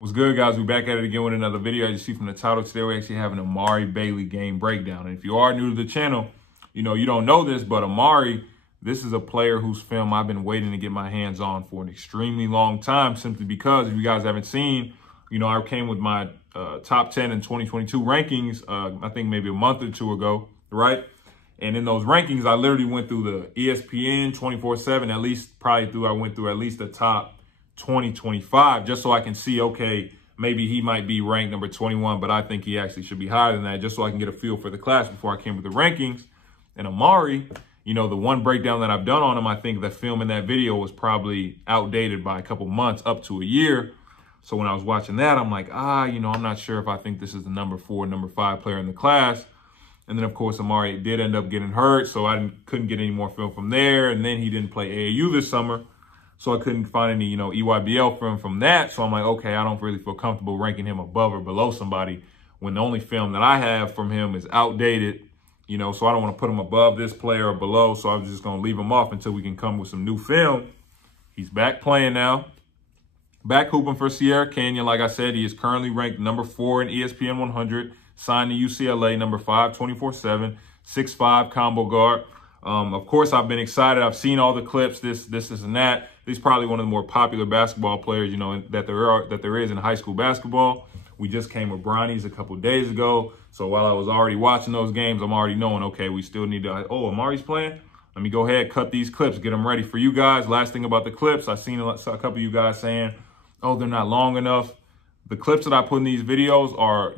What's good, guys? We're back at it again with another video. As you see from the title, today we actually have an Amari Bailey game breakdown. And if you are new to the channel, you don't know this, but Amari, this is a player whose film I've been waiting to get my hands on for an extremely long time, simply because if you guys haven't seen, I came with my top 10 in 2022 rankings, I think maybe a month or two ago, right? And in those rankings, I literally went through the ESPN 24/7, I went through at least the top 2025, just so I can see, okay, maybe he might be ranked number 21, but I think he actually should be higher than that, just so I can get a feel for the class before I came with the rankings. And Amari, the one breakdown that I've done on him, I think the film in that video was probably outdated by a couple months up to a year. So when I was watching that, I'm like, I'm not sure if I think this is the number 4, number 5 player in the class. And then, of course, Amari did end up getting hurt, so I couldn't get any more film from there. And then he didn't play AAU this summer, so I couldn't find any, EYBL film from that. So I'm like, okay, I don't really feel comfortable ranking him above or below somebody when the only film that I have from him is outdated, so I don't want to put him above this player or below. So I was just going to leave him off until we can come with some new film. He's back playing now. Back hooping for Sierra Canyon. Like I said, he is currently ranked number 4 in ESPN 100, signed to UCLA, number 5, 24/7, 6'5" combo guard. Of course, I've been excited. I've seen all the clips, this and that. He's probably one of the more popular basketball players, that there is in high school basketball. We just came with Bronny's a couple days ago. So while I was already watching those games, I'm already knowing, okay, we still need to, Amari's playing? Let me go ahead, cut these clips, get them ready for you guys. Last thing about the clips, I've seen a couple of you guys saying, oh, they're not long enough. The clips that I put in these videos are,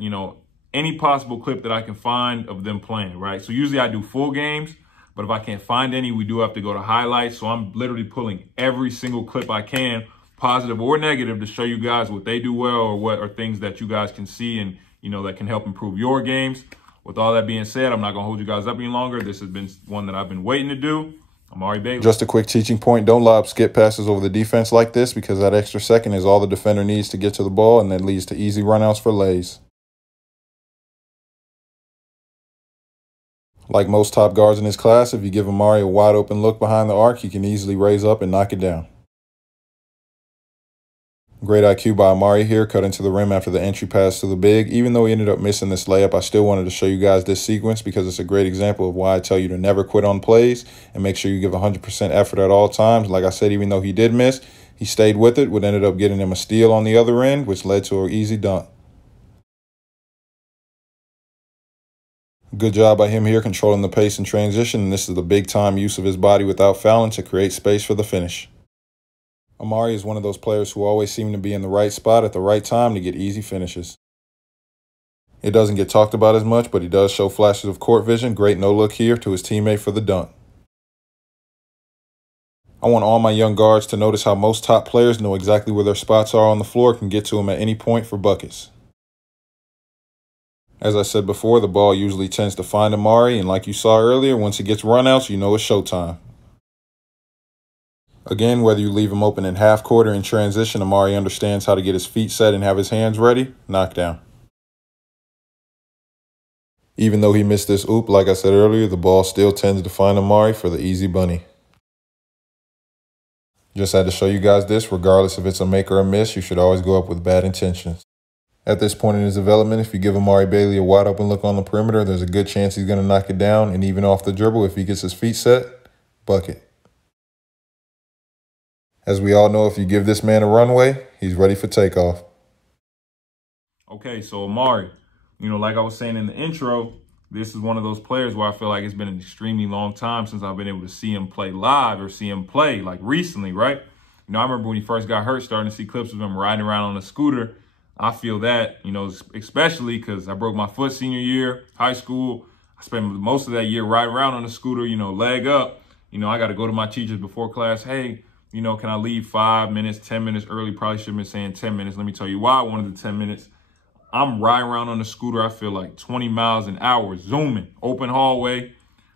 any possible clip that I can find of them playing, right? So usually I do full games. But if I can't find any, we do have to go to highlights. So I'm literally pulling every single clip I can, positive or negative, to show you guys what they do well or what are things that you guys can see and, that can help improve your games. With all that being said, I'm not going to hold you guys up any longer. This has been one that I've been waiting to do. Amari Bailey. Just a quick teaching point. Don't lob skip passes over the defense like this, because that extra second is all the defender needs to get to the ball, and that leads to easy runouts for lays. Like most top guards in his class, if you give Amari a wide open look behind the arc, he can easily raise up and knock it down. Great IQ by Amari here, cutting to the rim after the entry pass to the big. Even though he ended up missing this layup, I still wanted to show you guys this sequence because it's a great example of why I tell you to never quit on plays and make sure you give 100% effort at all times. Like I said, even though he did miss, he stayed with it, what ended up getting him a steal on the other end, which led to an easy dunk. Good job by him here controlling the pace and transition, and this is the big-time use of his body without fouling to create space for the finish. Amari is one of those players who always seem to be in the right spot at the right time to get easy finishes. It doesn't get talked about as much, but he does show flashes of court vision. Great no-look here to his teammate for the dunk. I want all my young guards to notice how most top players know exactly where their spots are on the floor, can get to them at any point for buckets. As I said before, the ball usually tends to find Amari, and like you saw earlier, once he gets runouts, you know it's showtime. Again, whether you leave him open in half court or in transition, Amari understands how to get his feet set and have his hands ready. Knockdown. Even though he missed this oop, like I said earlier, the ball still tends to find Amari for the easy bunny. Just had to show you guys this. Regardless if it's a make or a miss, you should always go up with bad intentions. At this point in his development, if you give Amari Bailey a wide open look on the perimeter, there's a good chance he's going to knock it down. And even off the dribble, if he gets his feet set, bucket. As we all know, if you give this man a runway, he's ready for takeoff. Okay, so Amari, like I was saying in the intro, this is one of those players where I feel like it's been an extremely long time since I've been able to see him play live or see him play like recently, right? I remember when he first got hurt, starting to see clips of him riding around on a scooter. I feel that, especially because I broke my foot senior year, high school. I spent most of that year riding around on a scooter, leg up. I got to go to my teachers before class. Hey, can I leave 5 minutes, 10 minutes early? Probably should have been saying 10 minutes. Let me tell you why I wanted the 10 minutes. I'm riding around on a scooter. I feel like 20 miles an hour, zooming, open hallway.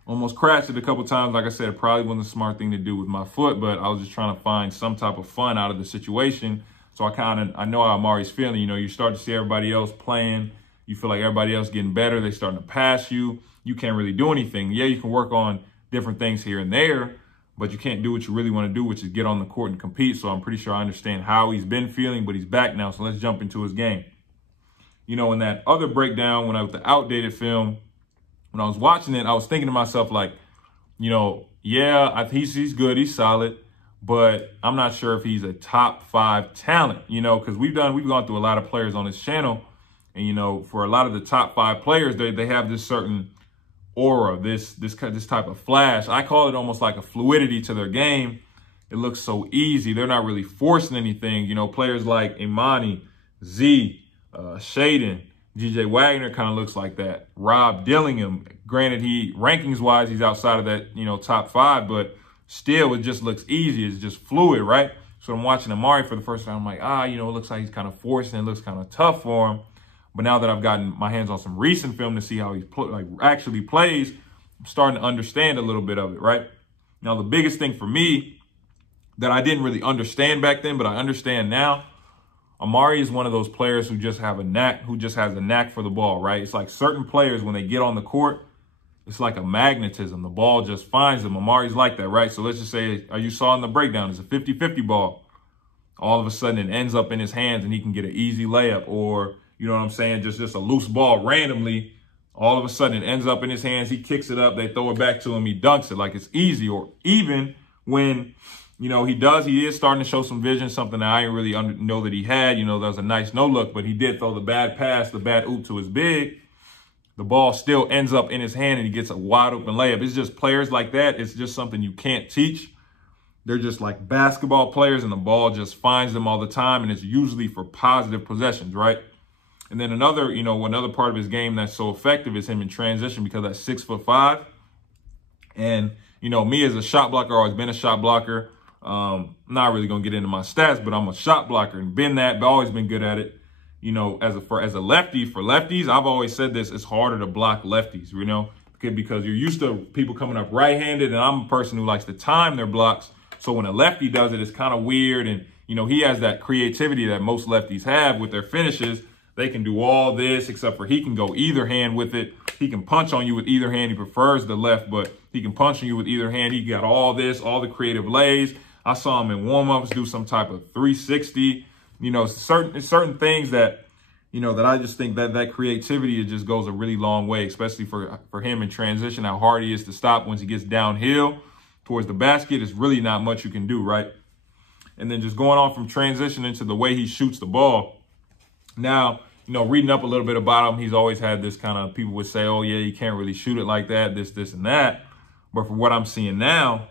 Almost crashed it a couple times. Like I said, it probably wasn't a smart thing to do with my foot, but I was just trying to find some type of fun out of the situation. So I know how Amari's feeling. You start to see everybody else playing. You feel like everybody else getting better. They're starting to pass you. You can't really do anything. Yeah, you can work on different things here and there, but you can't do what you really want to do, which is get on the court and compete. So I'm pretty sure I understand how he's been feeling, but he's back now. So let's jump into his game. You know, in that other breakdown, when I was the outdated film, when I was watching it, I was thinking to myself, like, you know, yeah, he's good, he's solid, but I'm not sure if he's a top 5 talent, you know, because we've gone through a lot of players on this channel. And, you know, for a lot of the top 5 players, they have this certain aura, this type of flash. I call it almost like a fluidity to their game. It looks so easy. They're not really forcing anything. You know, players like Imani, Z, Shaden, GJ Wagner kind of looks like that. Rob Dillingham, granted, rankings-wise, he's outside of that, you know, top 5, but still, it just looks easy. It's just fluid, right? So I'm watching Amari for the first time. I'm like, you know, it looks like he's kind of forcing. It looks kind of tough for him. But now that I've gotten my hands on some recent film to see how he actually plays, I'm starting to understand a little bit of it, right? Now, the biggest thing for me that I didn't really understand back then, but I understand now, Amari is one of those players who just has a knack for the ball, right? It's like certain players, when they get on the court, it's like a magnetism. The ball just finds them. Amari's like that, right? So let's just say, you saw in the breakdown, it's a 50-50 ball. All of a sudden, it ends up in his hands and he can get an easy layup, or, you know what I'm saying, just a loose ball randomly. All of a sudden, it ends up in his hands. He kicks it up. They throw it back to him. He dunks it like it's easy. Or even when, you know, he is starting to show some vision, something that I didn't really know that he had. You know, that was a nice no-look, but he did throw the bad pass, the bad oop to his big. The ball still ends up in his hand and he gets a wide open layup. It's just players like that. It's just something you can't teach. They're just like basketball players, and the ball just finds them all the time, and it's usually for positive possessions, right? And then another part of his game that's so effective is him in transition, because that's 6'5". And, you know, me as a shot blocker, always been a shot blocker. I'm not really going to get into my stats, but I'm a shot blocker and been that, but always been good at it. You know, as a lefty, for lefties, I've always said this, it's harder to block lefties, you know, because you're used to people coming up right-handed, and I'm a person who likes to time their blocks. So when a lefty does it, it's kind of weird. And, you know, he has that creativity that most lefties have with their finishes. They can do all this, except for he can go either hand with it. He can punch on you with either hand. He prefers the left, but he can punch on you with either hand. He got all this, all the creative lays. I saw him in warm-ups do some type of 360. You know, certain things that, you know, that I just think that creativity, it just goes a really long way, especially for him in transition, how hard he is to stop once he gets downhill towards the basket. Is really not much you can do, right? And then just going on from transition into the way he shoots the ball. Now, you know, reading up a little bit about him, he's always had this kind of, people would say, oh, yeah, you can't really shoot it like that, this, and that. But from what I'm seeing now,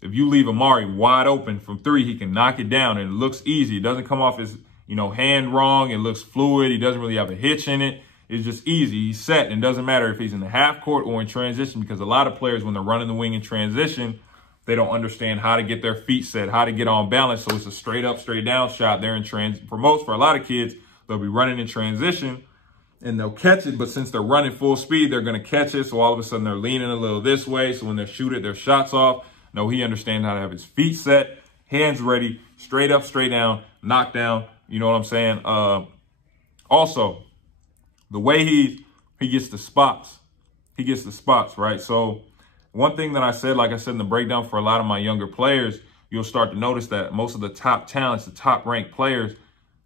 if you leave Amari wide open from 3, he can knock it down, and it looks easy. It doesn't come off his, you know, hand wrong. It looks fluid. He doesn't really have a hitch in it. It's just easy. He's set, and it doesn't matter if he's in the half court or in transition, because a lot of players, when they're running the wing in transition, they don't understand how to get their feet set, how to get on balance. So it's a straight up, straight down shot. They're in for a lot of kids, they'll be running in transition and they'll catch it. But since they're running full speed, they're going to catch it. So all of a sudden they're leaning a little this way. So when they shoot it, their shot's off. No, he understands how to have his feet set, hands ready, straight up, straight down, knock down. You know what I'm saying? Also, the way he gets the spots, right? So one thing that I said, like I said in the breakdown, for a lot of my younger players, you'll start to notice that most of the top talents, the top ranked players,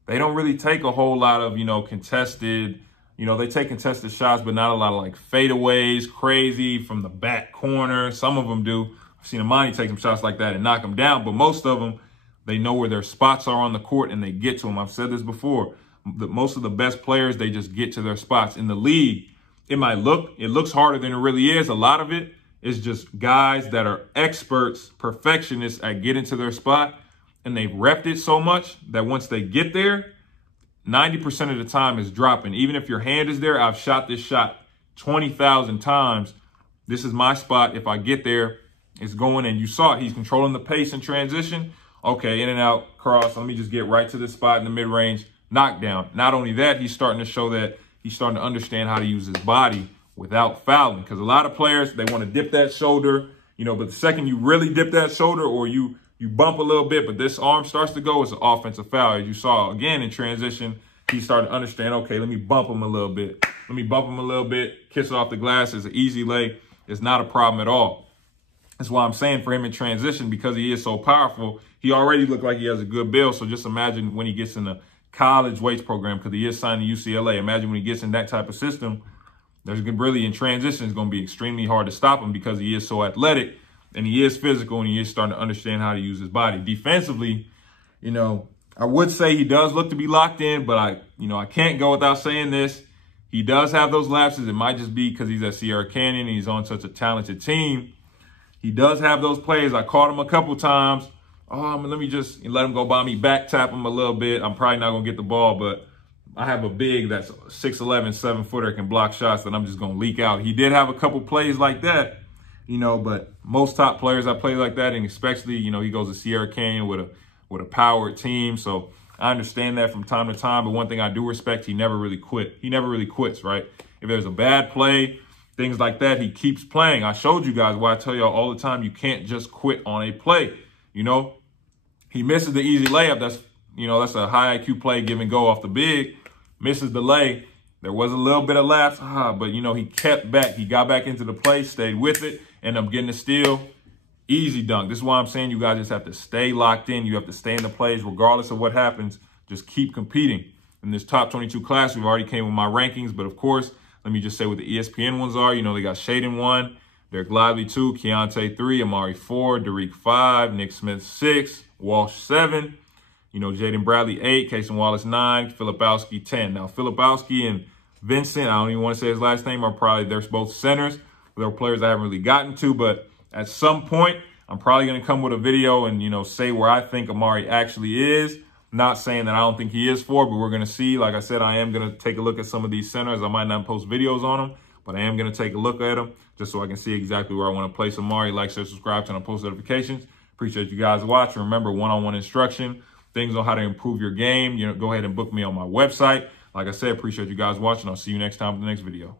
they don't really take a whole lot of, you know, contested, you know, they take contested shots, but not a lot of like fadeaways, crazy from the back corner. Some of them do. I've seen Amani take some shots like that and knock them down, but most of them, they know where their spots are on the court and they get to them. I've said this before. Most of the best players, they just get to their spots. In the league, it looks harder than it really is. A lot of it is just guys that are experts, perfectionists at getting to their spot, and they've repped it so much that once they get there, 90% of the time is dropping. Even if your hand is there, I've shot this shot 20,000 times. This is my spot. If I get there, it's going, and you saw it. He's controlling the pace in transition. Okay, in and out, cross. Let me just get right to this spot in the mid-range, knockdown. Not only that, he's starting to show that he's starting to understand how to use his body without fouling. Because a lot of players, they want to dip that shoulder, you know, but the second you really dip that shoulder, or you bump a little bit, but this arm starts to go, it's an offensive foul. As you saw, again, in transition, he started to understand, okay, let me bump him a little bit. Let me bump him a little bit, kiss it off the glass. It's an easy lay. It's not a problem at all. That's why I'm saying for him in transition, because he is so powerful, he already looked like he has a good build. So just imagine when he gets in the college weights program, because he is signed to UCLA. Imagine when he gets in that type of system, there's really in transition, it's going to be extremely hard to stop him because he is so athletic and he is physical and he is starting to understand how to use his body. Defensively, you know, I would say he does look to be locked in, but I can't go without saying this. He does have those lapses. It might just be because he's at Sierra Canyon and he's on such a talented team. He does have those plays. I caught him a couple times. Let me just let him go by me, back tap him a little bit. I'm probably not going to get the ball, but I have a big that's 6'11", 7-footer, can block shots that I'm just going to leak out. He did have a couple plays like that, you know, but most top players I play like that, and especially, you know, he goes to Sierra Canyon with a powered team. So I understand that from time to time, but one thing I do respect, he never really quit. He never really quits, right? If there's a bad play, things like that, he keeps playing. I showed you guys why I tell y'all all the time, you can't just quit on a play. You know, he misses the easy layup. That's a high IQ play, give and go off the big. Misses the lay. There was a little bit of lapse, but, you know, he kept back. He got back into the play, stayed with it, ended up getting a steal. Easy dunk. This is why I'm saying you guys just have to stay locked in. You have to stay in the plays regardless of what happens. Just keep competing. In this top 22 class, we've already came with my rankings, but of course, let me just say what the ESPN ones are. You know, they got Shaden 1, Derek Lively 2, Keontae 3, Amari 4, Derek 5, Nick Smith 6, Walsh 7. You know, Jaden Bradley 8, Cason Wallace 9, Filipowski 10. Now, Filipowski and Vincent, I don't even want to say his last name, they're both centers. They're players I haven't really gotten to, but at some point, I'm probably going to come with a video and, you know, say where I think Amari actually is. Not saying that I don't think he is for, but we're going to see. Like I said, I am going to take a look at some of these centers. I might not post videos on them, but I am going to take a look at them just so I can see exactly where I want to place Amari. Like, share, subscribe, turn on post notifications. Appreciate you guys watching. Remember, one-on-one instruction, things on how to improve your game. You know, go ahead and book me on my website. Like I said, appreciate you guys watching. I'll see you next time with the next video.